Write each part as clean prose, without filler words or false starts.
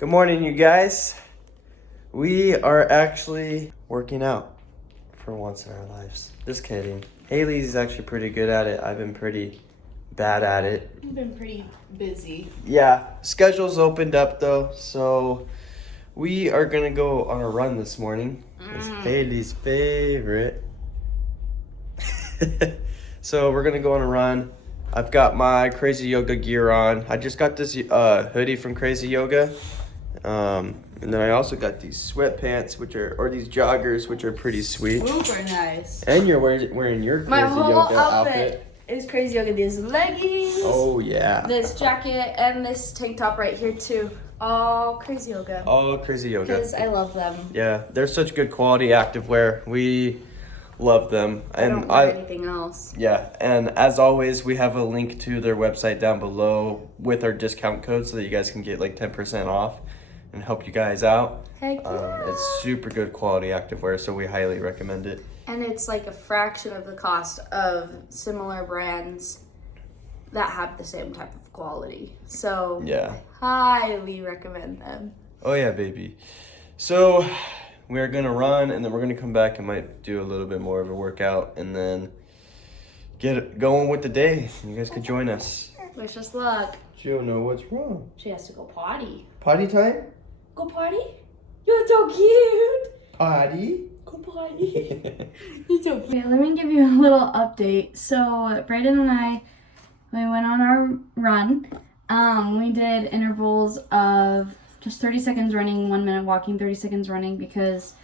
Good morning, you guys. We are actually working out for once in our lives. Just kidding. Haley's actually pretty good at it. I've been pretty bad at it. I've been pretty busy. Yeah, schedule's opened up though, so we are gonna go on a run this morning. It's Haley's favorite. So we're gonna go on a run. I've got my Crazy Yoga gear on. I just got this hoodie from Crazy Yoga. And then I also got these sweatpants, or these joggers, which are pretty sweet. Super nice. And you're wearing your Crazy My whole Yoga outfit is Crazy Yoga. These leggings. Oh, yeah. This jacket and this tank top right here too. All Crazy Yoga. All Crazy Yoga. Because I love them. Yeah, they're such good quality activewear. We love them. I don't wear anything else. Yeah, and as always, we have a link to their website down below with our discount code so that you guys can get like 10% off and help you guys out. Heck yeah. It's super good quality activewear, so we highly recommend it. And it's like a fraction of the cost of similar brands that have the same type of quality. So yeah, I highly recommend them. Oh yeah, baby. So we're gonna run, and then we're gonna come back and might do a little bit more of a workout, and then get going with the day. You guys could join us. Wish us luck. She'll know what's wrong. She has to go potty. Potty time? Go potty? You're so cute. Potty? Go potty. You're so cute. Okay, let me give you a little update. So Brayden and I, we went on our run. We did intervals of just 30 seconds running, 1 minute walking, 30 seconds running, because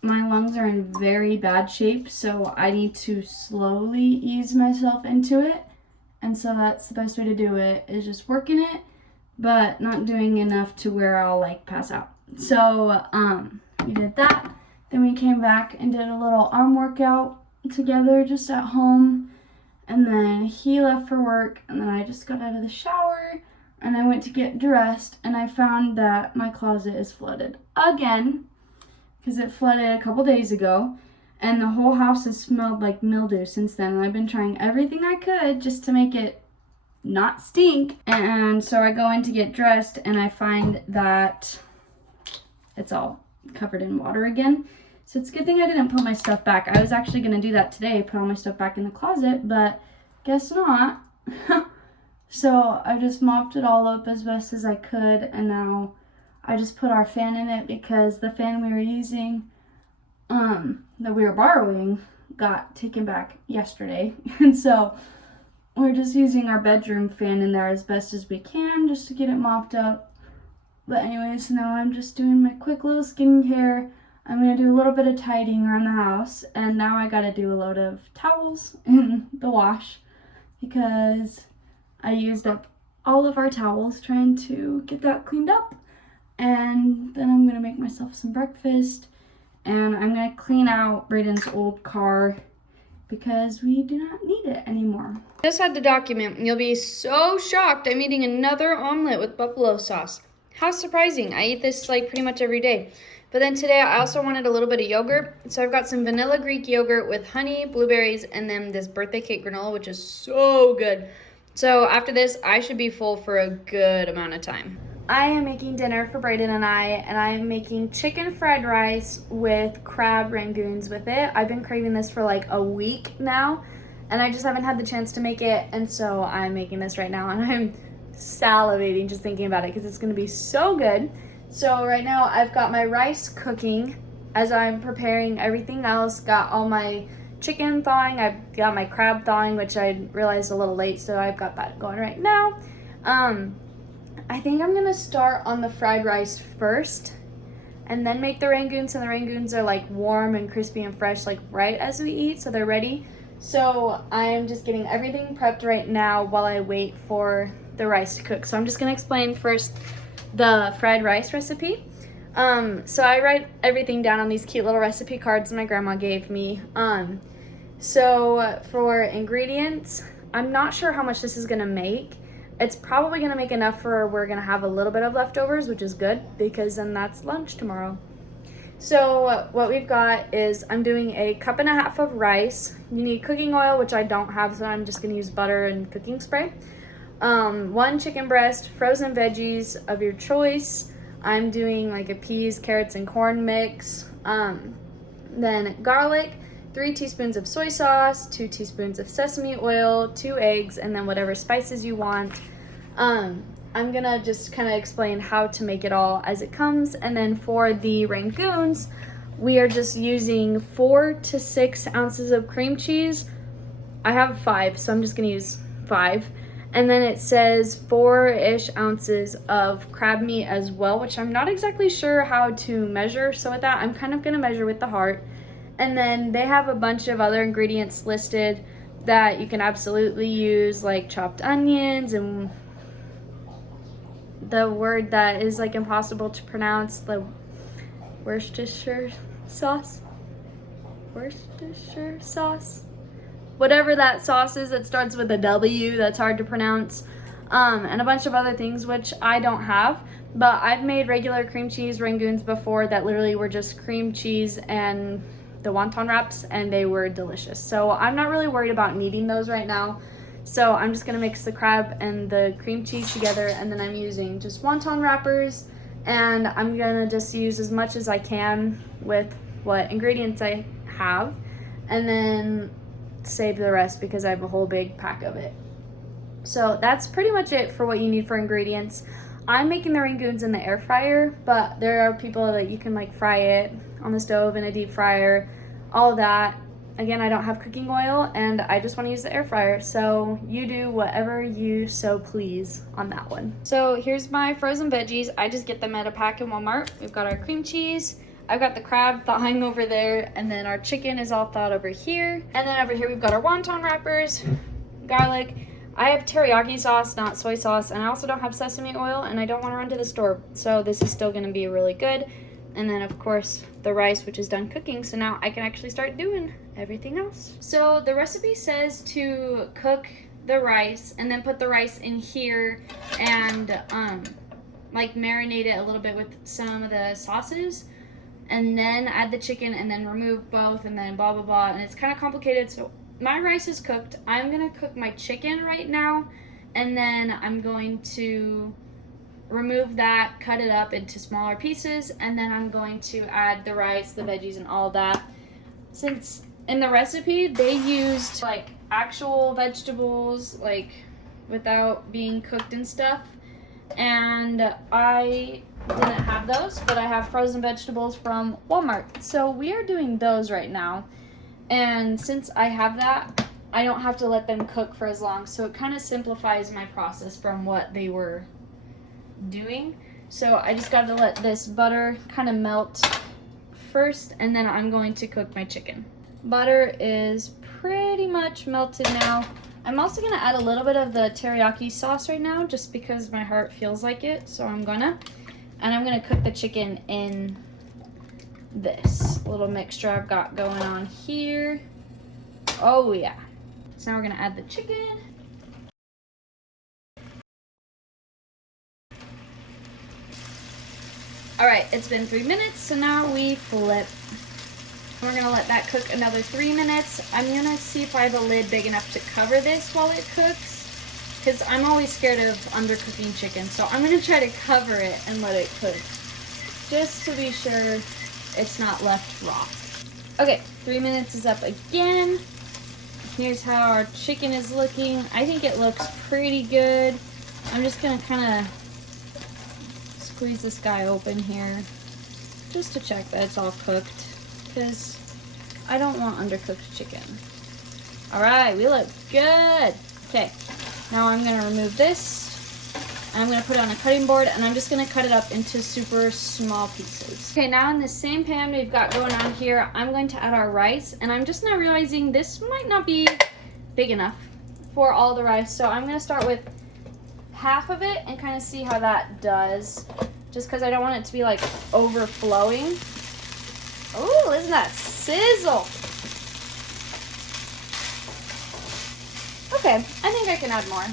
my lungs are in very bad shape, so I need to slowly ease myself into it. And so that's the best way to do it, is just working it, but not doing enough to where I'll like pass out. So we did that. Then we came back and did a little arm workout together just at home. And then he left for work, and then I just got out of the shower and I went to get dressed, and I found that my closet is flooded again, because it flooded a couple days ago, and the whole house has smelled like mildew since then. And I've been trying everything I could just to make it not stink. And so I go in to get dressed, and I find that it's all covered in water again. So it's a good thing I didn't put my stuff back. I was actually going to do that today, put all my stuff back in the closet, but guess not. So I just mopped it all up as best as I could, and now I just put our fan in it because the fan we were using, that we were borrowing, got taken back yesterday. And so we're just using our bedroom fan in there as best as we can just to get it mopped up. But anyways, now I'm just doing my quick little skincare. I'm going to do a little bit of tidying around the house, and now I got to do a load of towels in the wash because I used up all of our towels trying to get that cleaned up. And then I'm going to make myself some breakfast, and I'm going to clean out Brayden's old car because we do not need it anymore. Just had to document. You'll be so shocked. I'm eating another omelet with buffalo sauce. How surprising. I eat this like pretty much every day. But then today I also wanted a little bit of yogurt. So I've got some vanilla Greek yogurt with honey, blueberries, and then this birthday cake granola, which is so good. So after this, I should be full for a good amount of time. I am making dinner for Brayden and I am making chicken fried rice with crab rangoons with it. I've been craving this for like a week now, and I just haven't had the chance to make it, and so I'm making this right now, and I'm salivating just thinking about it because it's going to be so good. So right now I've got my rice cooking as I'm preparing everything else. Got all my chicken thawing. I've got my crab thawing, which I realized a little late, so I've got that going right now. I think I'm gonna start on the fried rice first and then make the rangoons, and the rangoons are like warm and crispy and fresh like right as we eat, so they're ready. So I'm just getting everything prepped right now while I wait for the rice to cook. So I'm just gonna explain first the fried rice recipe. So I write everything down on these cute little recipe cards my grandma gave me. So for ingredients, I'm not sure how much this is gonna make. It's probably gonna make enough for we're gonna have a little bit of leftovers, which is good because then that's lunch tomorrow. So what we've got is I'm doing a 1.5 cups of rice. You need cooking oil, which I don't have, so I'm just gonna use butter and cooking spray. 1 chicken breast, frozen veggies of your choice, I'm doing like a peas, carrots, and corn mix. Then garlic, 3 teaspoons of soy sauce, 2 teaspoons of sesame oil, 2 eggs, and then whatever spices you want. I'm gonna just kind of explain how to make it all as it comes. And then for the Rangoons, we are just using 4 to 6 ounces of cream cheese. I have 5, so I'm just gonna use 5. And then it says 4-ish ounces of crab meat as well, which I'm not exactly sure how to measure. So with that, I'm kind of gonna measure with the heart. And then they have a bunch of other ingredients listed that you can absolutely use, like chopped onions and the word that is like impossible to pronounce, the Worcestershire sauce. Worcestershire sauce. Whatever that sauce is that starts with a W that's hard to pronounce. And a bunch of other things which I don't have. But I've made regular cream cheese Rangoons before that literally were just cream cheese and the wonton wraps, and they were delicious. So I'm not really worried about needing those right now. So I'm just gonna mix the crab and the cream cheese together, and then I'm using just wonton wrappers, and I'm gonna just use as much as I can with what ingredients I have, and then save the rest because I have a whole big pack of it. So that's pretty much it for what you need for ingredients. I'm making the Rangoons in the air fryer, but there are people that you can like fry it on the stove in a deep fryer, all of that. Again, I don't have cooking oil and I just want to use the air fryer, so you do whatever you so please on that one. So here's my frozen veggies. I just get them at a pack in Walmart. We've got our cream cheese, I've got the crab thawing over there, and then our chicken is all thawed over here. And then over here we've got our wonton wrappers, garlic. I have teriyaki sauce, not soy sauce, and I also don't have sesame oil, and I don't want to run to the store, so this is still going to be really good. And then of course the rice, which is done cooking, so now I can actually start doing everything else. So the recipe says to cook the rice and then put the rice in here and like marinate it a little bit with some of the sauces, and then add the chicken and then remove both, and then blah blah blah, and it's kind of complicated. So my rice is cooked. I'm gonna cook my chicken right now, and then I'm going to remove that, cut it up into smaller pieces, and then I'm going to add the rice, the veggies, and all that. Since in the recipe they used like actual vegetables, like without being cooked and stuff, and I didn't have those, but I have frozen vegetables from Walmart, so we are doing those right now. And since I have that, I don't have to let them cook for as long, so it kind of simplifies my process from what they were doing. So I just got to let this butter kind of melt first, and then I'm going to cook my chicken. Butter is pretty much melted now. I'm also going to add a little bit of the teriyaki sauce right now, just because my heart feels like it, so I'm gonna cook the chicken in this little mixture I've got going on here. Oh yeah. So now we're gonna add the chicken. All right, it's been 3 minutes, so now we flip. We're gonna let that cook another 3 minutes. I'm gonna see if I have a lid big enough to cover this while it cooks, because I'm always scared of undercooking chicken. So I'm gonna try to cover it and let it cook, just to be sure it's not left raw. Okay, 3 minutes is up again. Here's how our chicken is looking. I think it looks pretty good. I'm just gonna kind of squeeze this guy open here, just to check that it's all cooked, because I don't want undercooked chicken. All right, we look good. Okay, now I'm gonna remove this. I'm gonna put it on a cutting board, and I'm just gonna cut it up into super small pieces. Okay, now in the same pan we've got going on here, I'm going to add our rice, and I'm just now realizing this might not be big enough for all the rice, so I'm gonna start with half of it and kind of see how that does, just because I don't want it to be like overflowing. Oh, listen to that sizzle. Okay, I think I can add more.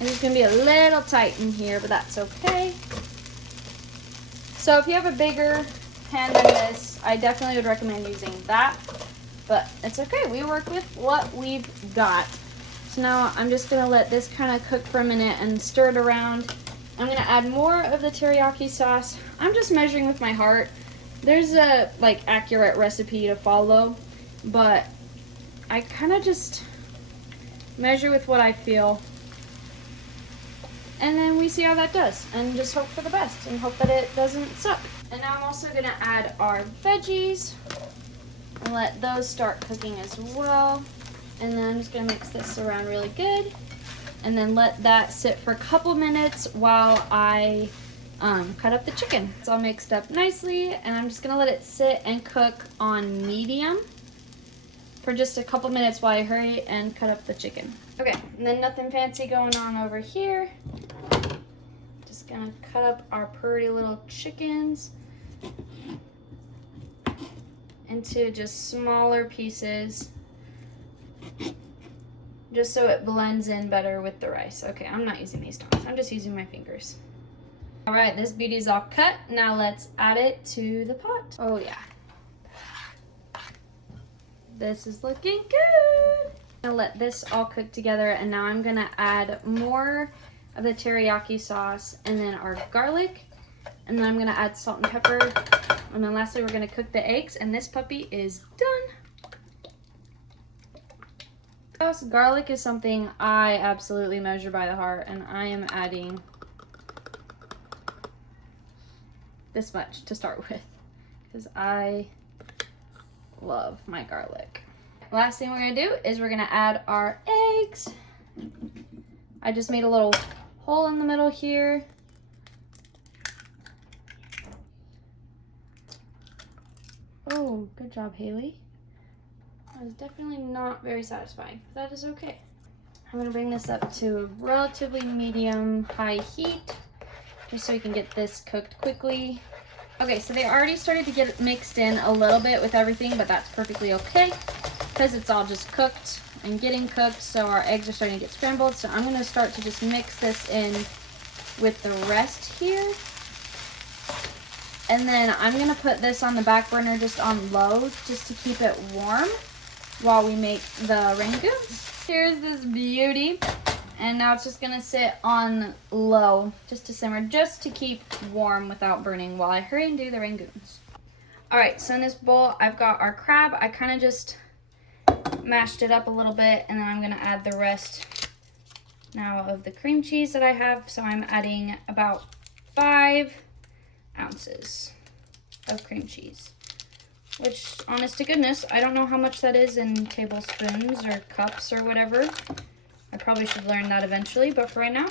It's gonna be a little tight in here, but that's okay. So if you have a bigger pan than this, I definitely would recommend using that, but it's okay. We work with what we've got. So now I'm just gonna let this kind of cook for a minute and stir it around. I'm gonna add more of the teriyaki sauce. I'm just measuring with my heart. There's a like accurate recipe to follow, but I kind of just measure with what I feel. And then we see how that does and just hope for the best and hope that it doesn't suck. And now I'm also gonna add our veggies and let those start cooking as well. And then I'm just gonna mix this around really good and then let that sit for a couple minutes while I cut up the chicken. It's all mixed up nicely and I'm just gonna let it sit and cook on medium for just a couple minutes while I hurry and cut up the chicken. Okay, and then nothing fancy going on over here. Just gonna cut up our pretty little chickens into just smaller pieces, just so it blends in better with the rice. Okay, I'm not using these tongs, I'm just using my fingers. All right, this beauty's all cut. Now let's add it to the pot. Oh yeah. This is looking good. I'm gonna let this all cook together and now I'm gonna add more of the teriyaki sauce and then our garlic. And then I'm gonna add salt and pepper. And then lastly, we're gonna cook the eggs and this puppy is done. Garlic is something I absolutely measure by the heart and I am adding this much to start with because I love my garlic. Last thing we're gonna do is we're gonna add our eggs. I just made a little hole in the middle here. Oh, good job, Haley. That was definitely not very satisfying. That is okay. I'm gonna bring this up to a relatively medium-high heat, just so we can get this cooked quickly. Okay, so they already started to get mixed in a little bit with everything, but that's perfectly okay because it's all just cooked and getting cooked, so our eggs are starting to get scrambled. So I'm gonna start to just mix this in with the rest here. And then I'm gonna put this on the back burner just on low, just to keep it warm while we make the rangoons. Here's this beauty. And now it's just gonna sit on low, just to simmer, just to keep warm without burning while I hurry and do the rangoons. All right, so in this bowl, I've got our crab. I kind of just mashed it up a little bit, and then I'm gonna add the rest now of the cream cheese that I have. So I'm adding about 5 ounces of cream cheese, which, honest to goodness, I don't know how much that is in tablespoons or cups or whatever. I probably should learn that eventually, but for right now,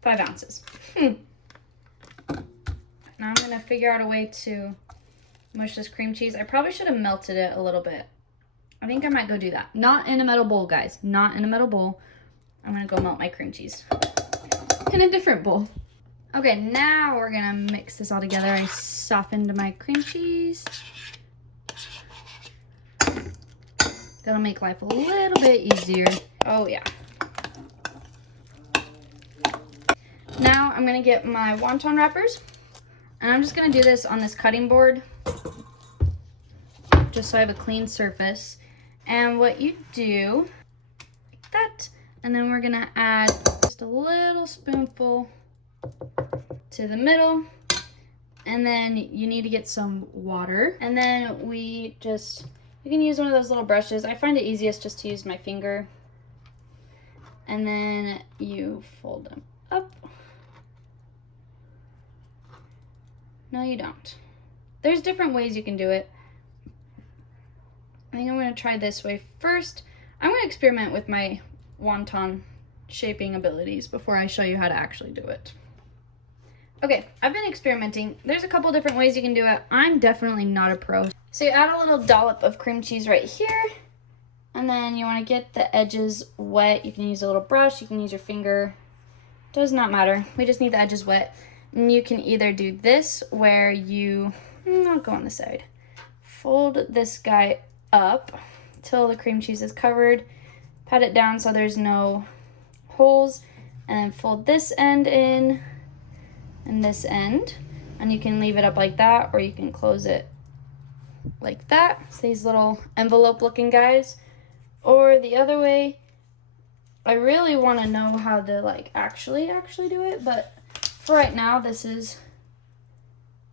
5 ounces. Now I'm gonna figure out a way to mush this cream cheese. I probably should have melted it a little bit. I think I might go do that. Not in a metal bowl, guys. Not in a metal bowl. I'm gonna go melt my cream cheese in a different bowl. Okay, now we're gonna mix this all together. I softened my cream cheese. That'll make life a little bit easier. Oh yeah. Now I'm gonna get my wonton wrappers and I'm just gonna do this on this cutting board just so I have a clean surface. And what you do, like that, and then we're gonna add just a little spoonful to the middle, and then you need to get some water, and then you can use one of those little brushes. I find it easiest just to use my finger. And then you fold them up. No, you don't. There's different ways you can do it. I think I'm gonna try this way first. I'm gonna experiment with my wonton shaping abilities before I show you how to actually do it. Okay, I've been experimenting. There's a couple different ways you can do it. I'm definitely not a pro. So you add a little dollop of cream cheese right here, and then you want to get the edges wet. You can use a little brush, you can use your finger. Does not matter. We just need the edges wet. And you can either do this where I'll go on the side. Fold this guy up till the cream cheese is covered. Pat it down so there's no holes, and then fold this end in and this end. And you can leave it up like that, or you can close it like that. So these little envelope looking guys. or the other way. I really want to know how to like actually do it, but for right now, this is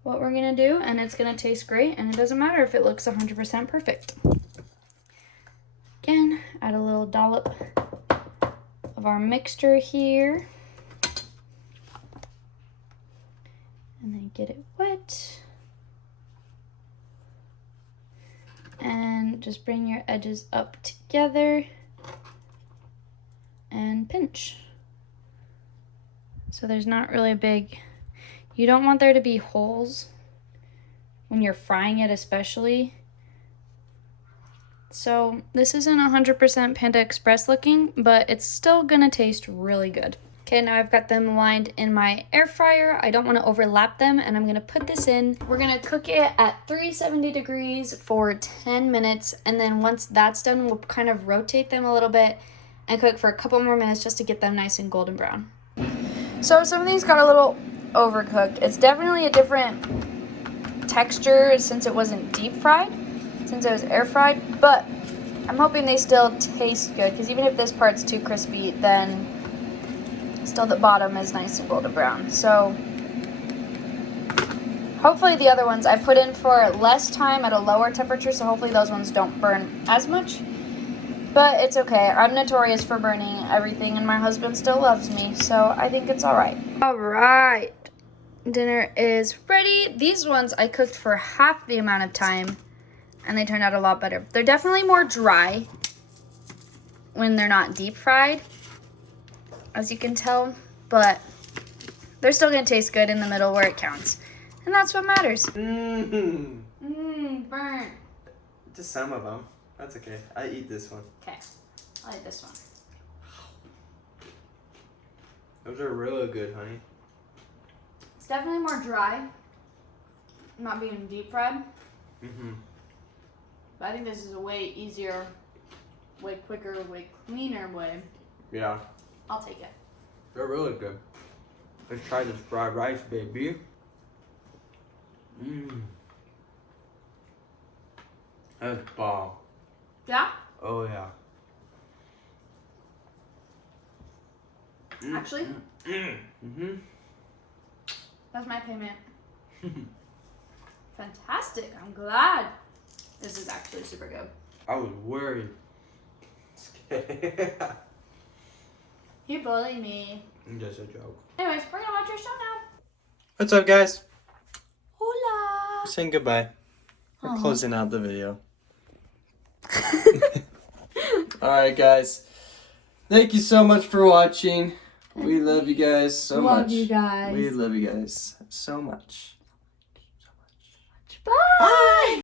what we're gonna do, and it's gonna taste great, and it doesn't matter if it looks 100% perfect. Again, add a little dollop of our mixture here, and then get it wet, and just bring your edges up together and pinch. So there's not really a big, you don't want there to be holes when you're frying it especially. So this isn't 100% Panda Express looking, but it's still gonna taste really good. Okay, now I've got them lined in my air fryer. I don't wanna overlap them, and I'm gonna put this in. We're gonna cook it at 370 degrees for 10 minutes, and then once that's done, we'll kind of rotate them a little bit and cook for a couple more minutes just to get them nice and golden brown. So some of these got a little overcooked. It's definitely a different texture since it wasn't deep fried, since it was air fried, but I'm hoping they still taste good, because even if this part's too crispy, then still the bottom is nice and golden brown. So hopefully the other ones I put in for less time at a lower temperature, so hopefully those ones don't burn as much. But it's okay. I'm notorious for burning everything, and my husband still loves me, so I think it's all right. All right. Dinner is ready. These ones I cooked for half the amount of time, and they turned out a lot better. They're definitely more dry when they're not deep fried, as you can tell, but they're still gonna taste good in the middle where it counts. And that's what matters. Burnt. Just some of them. That's okay. I eat this one. Okay, I like this one. Those are really good, honey. It's definitely more dry, not being deep fried. But I think this is a way easier, way quicker, way cleaner way. Yeah. I'll take it. They're really good. Let's try this fried rice, baby. That's bomb. Yeah? Oh, yeah. Actually? That's my payment. Fantastic. I'm glad. This is actually super good. I was worried. You bullied me. Just a joke. Anyways, we're gonna watch our show now. What's up, guys? Hola. We're saying goodbye. We're closing out the video. Alright, guys. Thank you so much for watching. We love you guys so much. Love you guys. We love you guys so much. Bye. Bye.